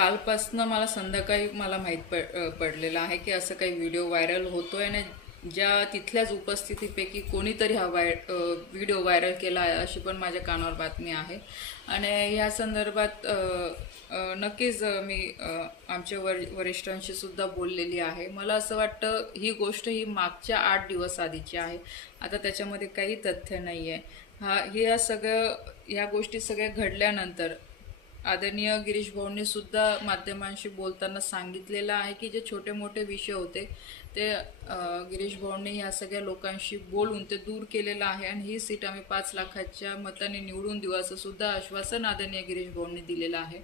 कालपासनं मला संध्याकाळी मला माहीत पडलेलं आहे की असं काही व्हिडिओ व्हायरल होतोय आणि ज्या तिथल्याच उपस्थितीपैकी कोणीतरी हा व्हिडिओ व्हायरल केला आहे अशी पण माझ्या कानावर बातमी आहे. आणि ह्या संदर्भात नक्कीच मी आमच्या वरिष्ठांशी सुद्धा बोललेली आहे. मला असं वाटतं ही गोष्ट ही मागच्या 8 दिवस आधीची आहे. आता त्याच्यामध्ये काही तथ्य नाही आहे. ह्या गोष्टी सगळ्या घडल्यानंतर आदरणीय गिरीश भाऊंनी सुद्धा माध्यमांशी बोलताना सांगितलेलं आहे की जे छोटे मोठे विषय होते ते गिरीश भाऊंनी ह्या सगळ्या लोकांशी बोलून ते दूर केलेलं आहे आणि ही सीट आम्ही 5 लाखाच्या मताने निवडून देऊ असं सुद्धा आश्वासन आदरणीय गिरीश भाऊंनी दिलेलं आहे.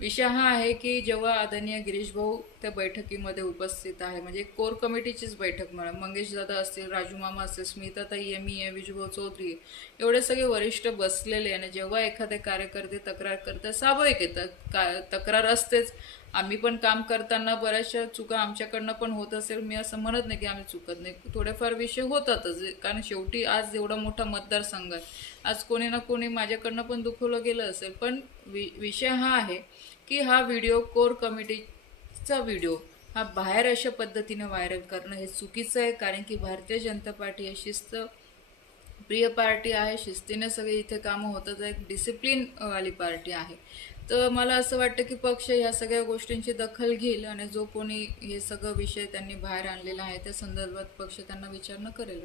विषय हा आहे की जेव्हा आदरणीय गिरीश भाऊ त्या बैठकीमध्ये उपस्थित आहे, म्हणजे कोर कमिटीचीच बैठक म्हणा, मंगेश दादा असतील, राजू मामा असतील, स्मिताताई आहे, मी आहे, विजूभाऊ चौधरी, एवढे सगळे वरिष्ठ बसलेले. आणि जेव्हा एखादे कार्यकर्ते तक्रार करतात, स्वाभाविक येतात, तक्रार असतेच. आम्ही पण काम करताना बऱ्याचशा चुका आमच्याकडनं पण होत असेल, मी असं म्हणत नाही की आम्ही चुकत नाही, थोडेफार विषय होतातच. कारण शेवटी आज एवढा मोठा मतदारसंघ आहे, आज कोणी ना कोणी माझ्याकडनं पण दुखवलं गेलं असेल. पण विषय हा आहे की हा व्हिडिओ कोर कमिटीचा व्हिडिओ हा बाहेर अशा पद्धतीने व्हायरल करणं हे चुकीचं आहे. कारण की भारतीय जनता पार्टी ही शिस्त प्रिय पार्टी आहे, शिस्तीने सगळे इथे कामं होतात, एक डिसिप्लिन वाली पार्टी आहे. तर मला असं वाटतं की पक्ष ह्या सगळ्या गोष्टींची दखल घेईल आणि जो कोणी हे सगळं विषय त्यांनी बाहेर आणलेला आहे त्या संदर्भात पक्ष त्यांना विचारणा करेल.